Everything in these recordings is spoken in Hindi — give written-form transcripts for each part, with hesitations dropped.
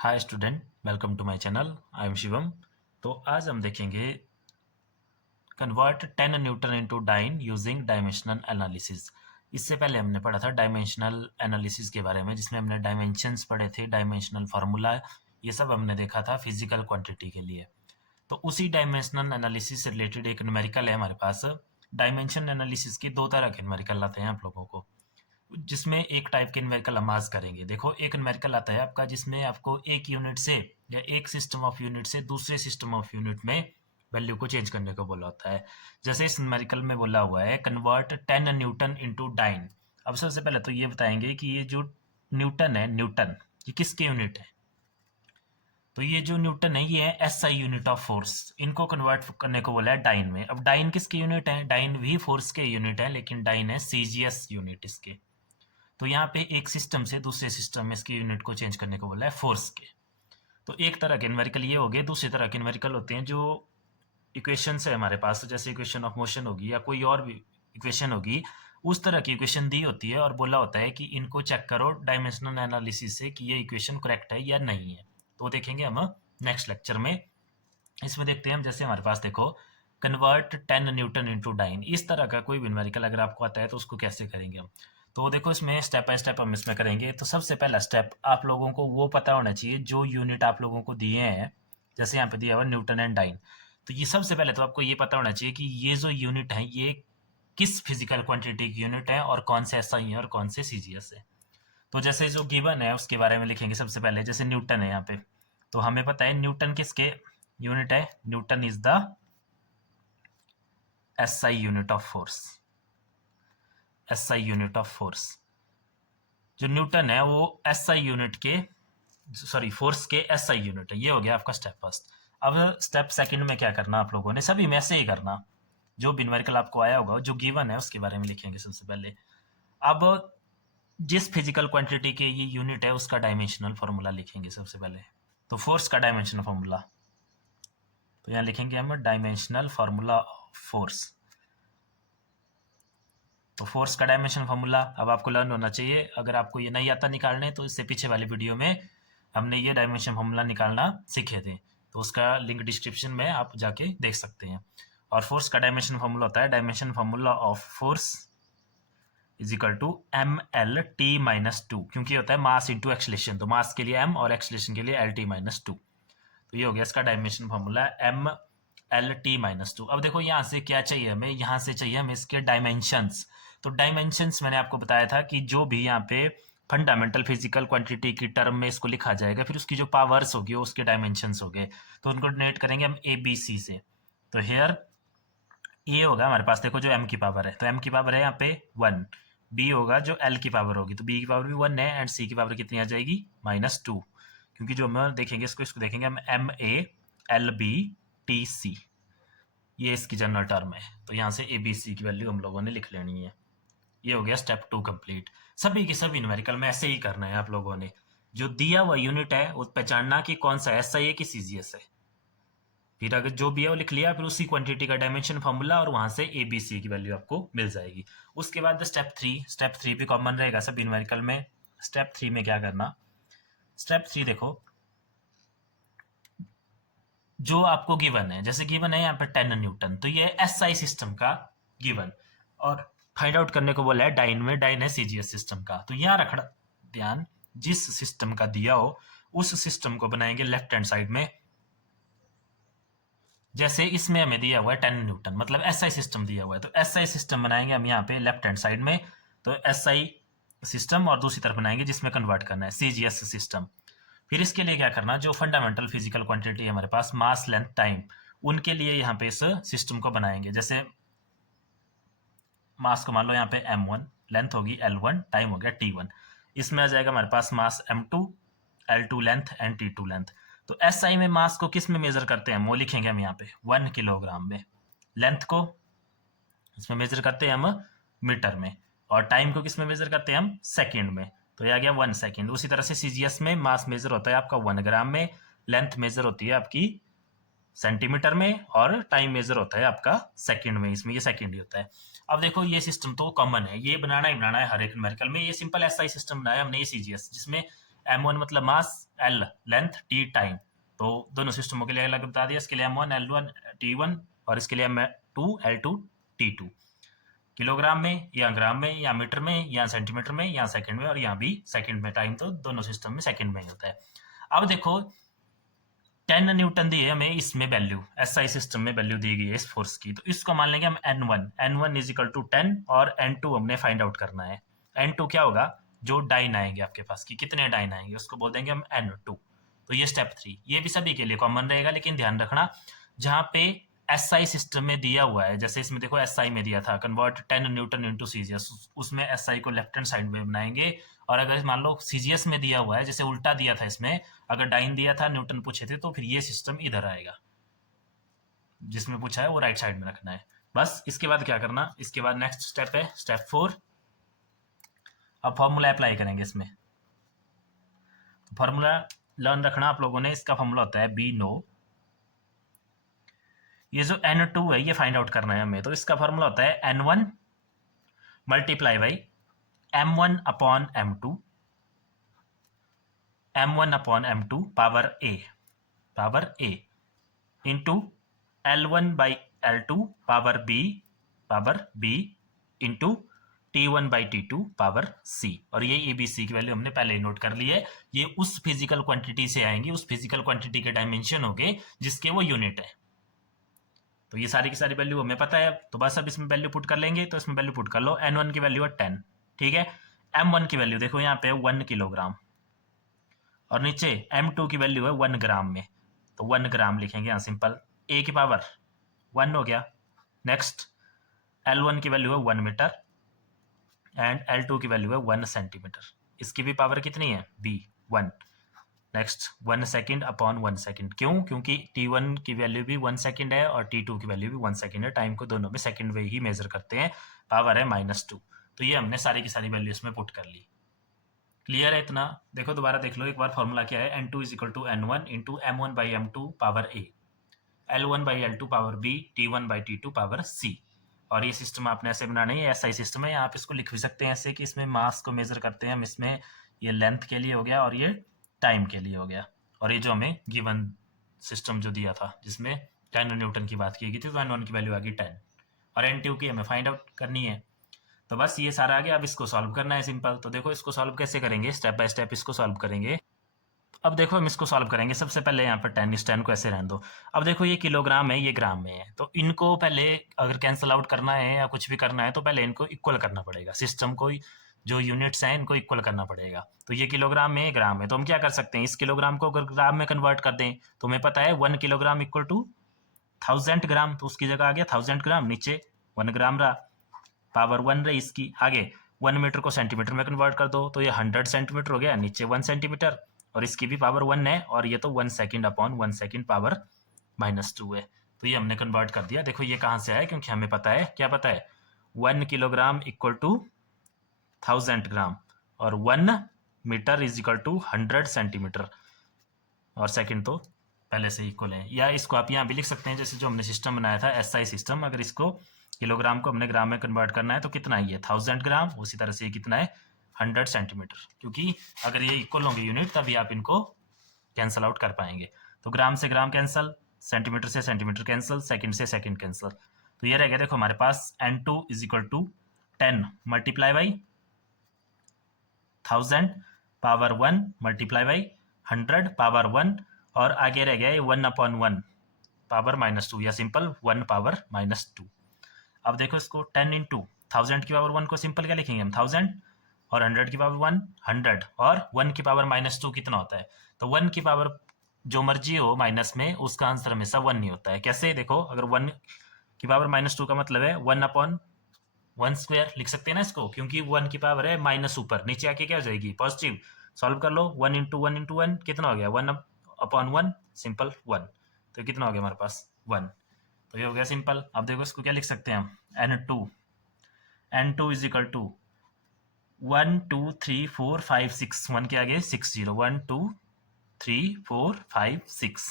Hi student, welcome to my channel. I am Shivam. तो आज हम देखेंगे convert 10 newton into dyne using dimensional analysis. इससे पहले हमने पढ़ा था डायमेंशनल एनालिसिस के बारे में, जिसमें हमने डायमेंशंस पढ़े थे, डायमेंशनल फार्मूला, ये सब हमने देखा था फिजिकल क्वांटिटी के लिए। तो उसी डायमेंशनल एनालिसिस से रिलेटेड एक न्यूमेरिकल है हमारे पास। डायमेंशन एनालिसिस की दो तरह के न्यूमेरिकल आते हैं आप लोगों को, जिसमें एक टाइप के न्यूमेरिकल हम आज करेंगे। देखो, एक न्यूमेरिकल आता है आपका जिसमें आपको एक यूनिट से या एक सिस्टम ऑफ यूनिट से दूसरे सिस्टम ऑफ यूनिट में वैल्यू को चेंज करने को बोला होता है। जैसे इस न्यूमेरिकल में बोला हुआ है कन्वर्ट 10 न्यूटन इनटू डाइन। अब सबसे पहले तो ये बताएंगे कि ये जो न्यूटन है, न्यूटन ये किसके यूनिट है। तो ये जो न्यूटन है ये है एसआई यूनिट ऑफ फोर्स। इनको कन्वर्ट करने को बोला है डाइन में। अब डाइन किसके यूनिट है? डाइन भी फोर्स के यूनिट है, लेकिन डाइन है सीजीएस यूनिट इसके। तो यहाँ पे एक सिस्टम से दूसरे सिस्टम में इसकी यूनिट को चेंज करने को बोला है फोर्स के। तो एक तरह के न्यूमेरिकल ये हो गए। दूसरी तरह के न्यूमेरिकल होते हैं जो इक्वेशन है हमारे पास, जैसे इक्वेशन ऑफ मोशन होगी या कोई और भी इक्वेशन होगी, उस तरह की इक्वेशन दी होती है और बोला होता है कि इनको चेक करो डायमेंशनल एनालिसिस से कि ये इक्वेशन करेक्ट है या नहीं है। तो देखेंगे हम नेक्स्ट लेक्चर में। इसमें देखते हैं हम, जैसे हमारे पास देखो कन्वर्ट 10 न्यूटन इनटू डाइन, इस तरह का कोई भी न्यूमेरिकल अगर आपको आता है तो उसको कैसे करेंगे हम। तो देखो, इसमें स्टेप बाय स्टेप हम इसमें करेंगे। तो सबसे पहला स्टेप आप लोगों को वो पता होना चाहिए जो यूनिट आप लोगों को दिए हैं। जैसे यहाँ पे दिया हुआ न्यूटन एंड डाइन, तो ये सबसे पहले तो आपको ये पता होना चाहिए कि ये जो यूनिट है ये किस फिजिकल क्वांटिटी की यूनिट है और कौन से एसआई है और कौन से सीजीएस है। तो जैसे जो गिवन है उसके बारे में लिखेंगे सबसे पहले। जैसे न्यूटन है यहाँ पे, तो हमें पता है न्यूटन किसके यूनिट है। Newton is the SI unit of force. SI unit of force, जो न्यूटन है वो एसआई यूनिट के, सॉरी फोर्स के एसआई यूनिट है। ये हो गया आपका स्टेप फर्स्ट। अब स्टेप सेकंड में क्या करना आप लोगों ने, सभी में ऐसे ही करना। जो भी न्यूमेरिकल आपको आया होगा जो गिवन है उसके बारे में लिखेंगे सबसे पहले। अब जिस फिजिकल क्वांटिटी के ये यूनिट है उसका डायमेंशनल फार्मूला लिखेंगे सबसे पहले। तो फोर्स का डायमेंशनल फार्मूला, तो यहाँ लिखेंगे हम डायमेंशनल फार्मूला ऑफ फोर्स। तो फोर्स का डायमेंशन फार्मूला अब आपको लर्न होना चाहिए। अगर आपको ये नहीं आता निकालने तो इससे पीछे वाली वीडियो में हमने ये डायमेंशन फार्मूला निकालना सीखे थे, तो उसका लिंक डिस्क्रिप्शन में आप जाके देख सकते हैं। और फोर्स का डायमेंशन फार्मूला होता है dimension formula of force is equal to M L T minus two, क्योंकि होता है मास इंटू एक्सलेशन। तो मास के लिए एम और एक्सलेशन के लिए एल टी माइनस टू। तो ये हो गया इसका dimension formula M L T minus two. अब देखो यहाँ से क्या चाहिए हमें, यहाँ से चाहिए हमें इसके डायमेंशंस। तो डायमेंशंस मैंने आपको बताया था कि जो भी यहाँ पे फंडामेंटल फिजिकल क्वांटिटी की टर्म में इसको लिखा जाएगा, फिर उसकी जो पावर्स होगी वो उसके डायमेंशंस हो गए। तो उनको डिनोट करेंगे हम ए बी सी से। तो हेयर ए होगा हमारे पास, देखो जो एम की पावर है, तो एम की पावर है यहाँ पे 1। बी होगा जो एल की पावर होगी, तो बी की पावर भी 1 है, एंड सी की पावर कितनी आ जाएगी -2। क्योंकि जो हम देखेंगे इसको देखेंगे हम M a L b T c, ये इसकी जनरल टर्म है। तो यहाँ से ए बी सी की वैल्यू हम लोगों ने लिख लेनी है। ये हो गया स्टेप 2 कंप्लीट। सभी की सभी न्यूमेरिकल में ऐसे ही करना है आप लोगों ने। जो दिया हुआ यूनिट है वो पहचानना कि कौन सा एसआई है कि सीजीएस है। फिर अगर जो भी है वो लिख लिया, फिर उसी क्वांटिटी का डायमेंशन फार्मूला और वहां से ए बी सी की वैल्यू आपको मिल जाएगी। उसके बाद स्टेप थ्री भी कॉमन रहेगा सभी न्यूमेरिकल में। स्टेप 3 में क्या करना, स्टेप 3 देखो जो आपको गिवन है, जैसे गिवन है यहाँ पे 10 न्यूटन, तो ये एसआई सिस्टम का गिवन, और फाइंड आउट करने को बोला है डाइन में। डाइन है सीजीएस सिस्टम का। तो यहाँ रखना ध्यान, जिस सिस्टम का दिया हो उस सिस्टम को बनाएंगे लेफ्ट हैंड साइड में। जैसे इसमें हमें दिया हुआ है 10 न्यूटन, मतलब एसआई सिस्टम दिया हुआ है, तो एसआई सिस्टम बनाएंगे हम यहाँ पे लेफ्ट हैंड साइड में। तो एसआई सिस्टम, और दूसरी तरफ बनाएंगे जिसमें कन्वर्ट करना है सीजीएस सिस्टम। फिर इसके लिए क्या करना, जो फंडामेंटल फिजिकल क्वांटिटी है हमारे पास, मास लेंथ टाइम, उनके लिए यहाँ पे इस सिस्टम को बनाएंगे। जैसे मास को मान लो यहाँ पे m1, लेंथ होगी l1, टाइम हो गया t1। इसमें आ जाएगा हमारे पास मास m2, l2 length and t2 length. तो एसआई में मास को किस में मेजर करते हैं, वो लिखेंगे हम यहाँ पे 1 किलोग्राम में। लेंथ को इसमें मेजर करते हैं हम मीटर में, और टाइम को किस में मेजर करते हैं हम सेकंड में। तो ये आ गया 1 सेकंड। उसी तरह से सीजीएस में मास मेजर होता है आपका 1 ग्राम में, लेंथ मेजर होती है आपकी सेंटीमीटर में, और टाइम मेजर होता है आपका सेकंड में। इसमें ये सेकंड ही होता है। अब देखो ये सिस्टम तो कॉमन है, ये बनाना ही बनाना है हर एक न्यूमेरिकल में। ये सिंपल एसआई सिस्टम बनाया हमने, ये सीजीएस, जिसमें m1 मतलब मास, l लेंथ, t टाइम। तो दोनों सिस्टमों के लिए अलग बता दिया, इसके लिए m1 l1 t1 और इसके लिए m2 l2 t2। किलोग्राम में या ग्राम में या मीटर में या सेंटीमीटर में या सेकंड में, और यहाँ भी सेकंड में, टाइम तो दोनों सिस्टम में सेकंड में ही होता है। अब देखो 10 न्यूटन दी है हमें इसमें वैल्यू, एसआई सिस्टम में वैल्यू दी गई है इस फोर्स की, तो इसको मान लेंगे हम n1 इज इक्वल टू 10 और n2 हमने फाइंड आउट करना है। n2 क्या होगा, जो डाइन आएंगे आपके पास की कितने डाइन आएंगे उसको बोल देंगे हम n2। तो ये स्टेप 3, ये भी सभी के लिए कॉमन रहेगा, लेकिन ध्यान रखना जहाँ पे एसआई सिस्टम में दिया हुआ है, जैसे इसमें देखो एसआई में दिया था कन्वर्ट 10 न्यूटन इनटू सीजीएस, उसमें एसआई को लेफ्ट हैंड साइड में बनाएंगे। और अगर मान लो सीजीएस में दिया हुआ है, जैसे उल्टा दिया था इसमें, अगर डाइन दिया था न्यूटन पूछे थे, तो फिर ये सिस्टम इधर आएगा, जिसमें पूछा है वो राइट साइड में रखना है। बस इसके बाद क्या करना, इसके बाद नेक्स्ट स्टेप है स्टेप 4। अब फॉर्मूला अप्लाई करेंगे इसमें। फॉर्मूला लर्न रखना आप लोगों ने, इसका फॉर्मूला होता है बी नो, ये जो n2 है ये फाइंड आउट करना है हमें, तो इसका फॉर्मूला होता है n1 multiply by m1 upon m2, m1 upon m2 power a into l1 by l2 power b into t1 by t2 power c। और ये ABC की वैल्यू हमने पहले ही नोट कर ली है, ये उस फिजिकल क्वांटिटी से आएंगी, उस फिजिकल क्वांटिटी के डायमेंशन होंगे जिसके वो यूनिट है। तो ये सारी की सारी वैल्यू हमें पता है, तो बस अब इसमें वैल्यू पुट कर लेंगे। तो इसमें वैल्यू पुट कर लो, n1 की वैल्यू है 10, ठीक है। m1 की वैल्यू देखो यहाँ पे 1 किलोग्राम, और नीचे m2 की वैल्यू है 1 ग्राम में, तो 1 ग्राम लिखेंगे यहाँ सिंपल, a की पावर 1 हो गया। नेक्स्ट l1 की वैल्यू है 1 मीटर एंड l2 की वैल्यू है 1 सेंटीमीटर, इसकी भी पावर कितनी है b 1। Next 1 second upon 1 second, क्यों, क्योंकि t1 की वैल्यू भी 1 सेकेंड है और t2 की वैल्यू भी 1 सेकेंड है, टाइम को दोनों में सेकेंड में ही मेजर करते हैं, पावर है -2। तो ये हमने सारी की सारी वैल्यू इसमें पुट कर ली। क्लियर है इतना? देखो दोबारा देख लो एक बार, फॉर्मूला क्या है, n2 is equal to n1 into m1 by m2 power a, l1 by l2 power b, t1 by t2 power c। और ये सिस्टम आपने ऐसे बनाना है, ये एसआई सिस्टम है, आप इसको लिख भी सकते हैं ऐसे कि इसमें मास को मेजर करते हैं हम, इसमें ये लेंथ के लिए हो गया और ये टाइम के लिए हो गया। और ये जो हमें गिवन सिस्टम जो दिया था जिसमें 10 न्यूटन की बात की गई थी, तो n1 की वैल्यू आ गई 10 और n2 की हमें फाइंड आउट करनी है। तो बस ये सारा आ गया, अब इसको सॉल्व करना है सिंपल। तो देखो इसको सॉल्व कैसे करेंगे, स्टेप बाय स्टेप इसको सॉल्व करेंगे। अब देखो हम इसको सॉल्व करेंगे, सबसे पहले यहाँ पर 10, इस 10 को ऐसे रहने दो। अब देखो ये किलोग्राम है, ये ग्राम में है, तो इनको पहले अगर कैंसिल आउट करना है या कुछ भी करना है तो पहले इनको इक्वल करना पड़ेगा, सिस्टम को जो यूनिट्स हैं इनको इक्वल करना पड़ेगा। तो ये किलोग्राम में, ग्राम में, तो हम क्या कर सकते हैं, इस किलोग्राम को अगर ग्राम में कन्वर्ट कर दें तो हमें पता है 1 किलोग्राम इक्वल टू 1000 ग्राम, तो उसकी जगह आ गया 1000 ग्राम, नीचे 1 ग्राम रहा, पावर 1 रही इसकी। आगे 1 मीटर को सेंटीमीटर में कन्वर्ट कर दो तो ये 100 सेंटीमीटर हो गया, नीचे 1 सेंटीमीटर, और इसकी भी पावर 1 है, और ये तो 1 सेकेंड अपॉन 1 सेकेंड पावर -2 है। तो ये हमने कन्वर्ट कर दिया। देखो ये कहाँ से आया, क्योंकि हमें पता है, क्या पता है, 1 किलोग्राम इक्वल टू 1000 ग्राम और 1 metre is equal to 100 centimetre, और सेकंड तो पहले से इक्वल है। या इसको आप यहाँ भी लिख सकते हैं, जैसे जो हमने सिस्टम बनाया था एसआई सिस्टम, अगर इसको किलोग्राम को हमने ग्राम में कन्वर्ट करना है तो कितना है, ये 1000 ग्राम, उसी तरह से ये कितना है 100 सेंटीमीटर, क्योंकि अगर ये इक्वल होंगे यूनिट तभी आप इनको कैंसिल आउट कर पाएंगे। तो ग्राम से ग्राम कैंसिल, सेंटीमीटर से सेंटीमीटर कैंसिल, सेकंड से सेकंड कैंसिल, तो ये रह गया देखो हमारे पास n2 is equal to 10 multiply by 1000 power 1 multiply by 100 power 1, और आगे रह गया 1 अपॉन 1 पावर -2, या सिंपल 1 पावर -2। अब देखो इसको 10 इंटू 1000 की पावर 1 को सिंपल क्या लिखेंगे हम 1000, और 100 की पावर 1 100, और 1 की पावर -2 कितना होता है, तो 1 की पावर जो मर्जी हो माइनस में, उसका आंसर हमेशा 1 नहीं होता है। कैसे, देखो अगर 1 की पावर -2 का मतलब है 1 अपॉन 1 स्क्वायर लिख सकते हैं ना इसको, क्योंकि 1 की पावर है माइनस ऊपर, नीचे आके क्या हो जाएगी पॉजिटिव। सॉल्व कर लो, 1 इंटू 1 इंटू 1 कितना हो गया, 1 अपॉन 1 सिंपल 1, तो कितना हो गया हमारे पास 1, तो ये हो गया सिंपल। अब देखो इसको क्या लिख सकते हैं हम, n2 इज इक्वल टू 1 2 3 4 5 6, 1 के आगे 6 0, 1 2 3 4 5 6,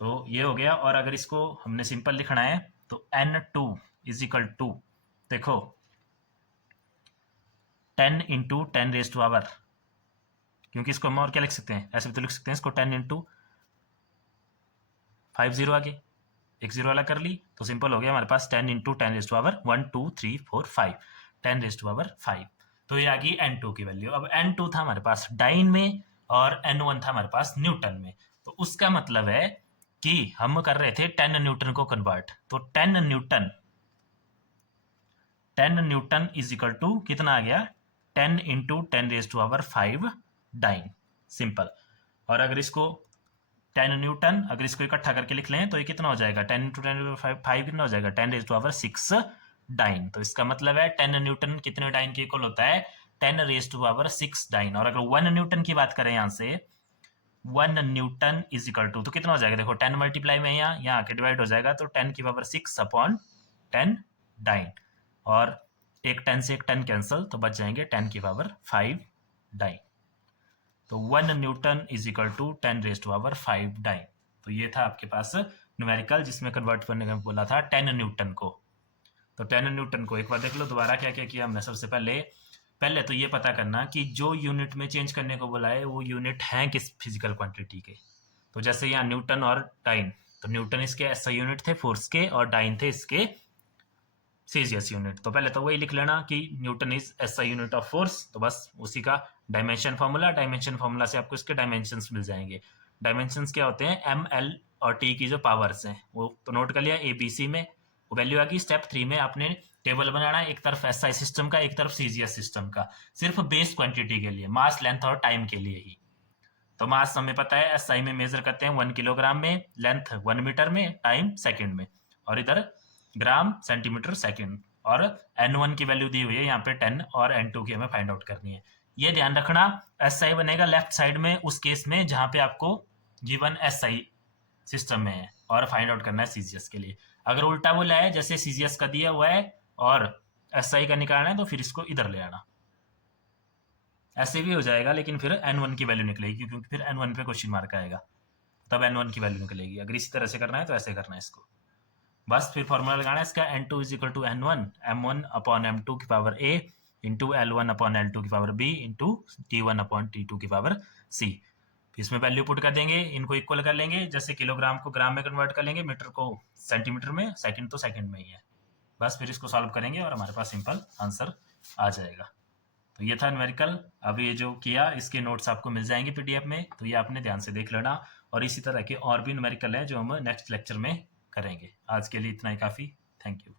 तो ये हो गया। और अगर इसको हमने सिंपल लिखना है तो n2 इज इक्वल टू, देखो 10 इंटू 10 रेज टू पावर क्योंकि इसको हम और क्या लिख सकते हैं, ऐसे भी तो लिख सकते हैं इसको 10 इंटू 5 जीरो आगे एक जीरो वाला कर ली तो सिंपल हो गया हमारे पास 10 इंटू 10⁻⁴ 1 2 3 4 5 10⁻⁵ तो ये आ गई n2 की वैल्यू। अब n2 था हमारे पास डाइन में और n1 था हमारे पास न्यूटन में, तो उसका मतलब है कि हम कर रहे थे 10 न्यूटन को कन्वर्ट, तो 10 न्यूटन इज इक्वल टू कितना आ गया 10 इंटू 10⁵ डाइन, सिंपल। और अगर इसको 10 न्यूटन अगर इसको इकट्ठा करके लिख लें तो ये कितना हो जाएगा 10 इंटू 10⁵ कितना हो जाएगा 10⁻⁶ डाइन। तो इसका मतलब है 10 न्यूटन कितने डाइन के इक्वल होता है 10⁻⁶ डाइन। और अगर 1 न्यूटन की बात करें यहाँ से 1 न्यूटन इज इक्वल टू तो कितना हो जाएगा, देखो 10 मल्टीप्लाई में यहाँ के डिवाइड हो जाएगा तो 10⁻⁶/10 डाइन, और एक 10 से एक 10 कैंसिल तो बच जाएंगे 10⁵ डाइन। तो 1 newton is equal to 10⁵ dyne. तो ये था आपके पास न्यूमेरिकल जिसमें कन्वर्ट करने का बोला था 10 न्यूटन को। तो 10 न्यूटन को एक बार देख लो दोबारा क्या क्या किया हमने। सबसे पहले तो ये पता करना कि जो यूनिट में चेंज करने को बोला है वो यूनिट हैं किस फिजिकल क्वांटिटी के। तो जैसे यहाँ न्यूटन और डाइन, तो न्यूटन इसके ऐसा यूनिट थे फोर्स के और डाइन थे इसके सीजीएस यूनिट। तो पहले तो वही लिख लेना कि Newton is SI unit of force, तो बस उसी का डायमेंशन फार्मूला से आपको इसके डायमेंशंस मिल जाएंगे। डायमेंशंस क्या होते हैं, एम एल और टी की जो पावर्स हैं वो तो नोट कर लिया, ए बी सी में वो वैल्यू आ गई। स्टेप 3 में आपने टेबल बनाना है, एक तरफ एसआई सिस्टम का एक तरफ सीजीएस सिस्टम का, सिर्फ बेस क्वांटिटी के लिए, मास लेंथ और टाइम के लिए ही। तो मास हमें पता है एसआई में मेजर करते हैं 1 किलोग्राम में, लेंथ 1 मीटर में, टाइम सेकेंड में, और इधर ग्राम सेंटीमीटर सेकेंड। और n1 की वैल्यू दी हुई है यहाँ पे 10 और n2 की हमें फाइंड आउट करनी है। ये ध्यान रखना एसआई बनेगा लेफ्ट साइड में उस केस में जहाँ पे आपको गिवन एसआई सिस्टम में है और फाइंड आउट करना है सीजीएस के लिए। अगर उल्टा बोला है जैसे सीजीएस का दिया हुआ है और एसआई का निकालना है तो फिर इसको इधर ले आना, ऐसे भी हो जाएगा लेकिन फिर n1 की वैल्यू निकलेगी क्योंकि फिर n1 पे क्वेश्चन मार्क आएगा, तब n1 की वैल्यू निकलेगी। अगर इसी तरह से करना है तो ऐसे करना है इसको, बस फिर फॉर्मूला लगाना है इसका n2 is equal to n1 m1 upon m2 की power a into l1 upon l2 की power b into t1 upon t2 की पावर c। इसमें वैल्यू पुट कर देंगे, इनको इक्वल कर लेंगे, जैसे किलोग्राम को ग्राम में कन्वर्ट कर लेंगे, मीटर को सेंटीमीटर में, सेकंड तो सेकंड में ही है। बस फिर इसको सॉल्व करेंगे और हमारे पास सिंपल आंसर आ जाएगा। तो ये था न्यूमेरिकल। अब ये जो किया इसके नोट्स आपको मिल जाएंगे पीडीएफ में, तो ये आपने ध्यान से देख लेना। और इसी तरह के और भी न्यूमेरिकल है जो हम नेक्स्ट लेक्चर में करेंगे। आज के लिए इतना ही काफ़ी। Thank you.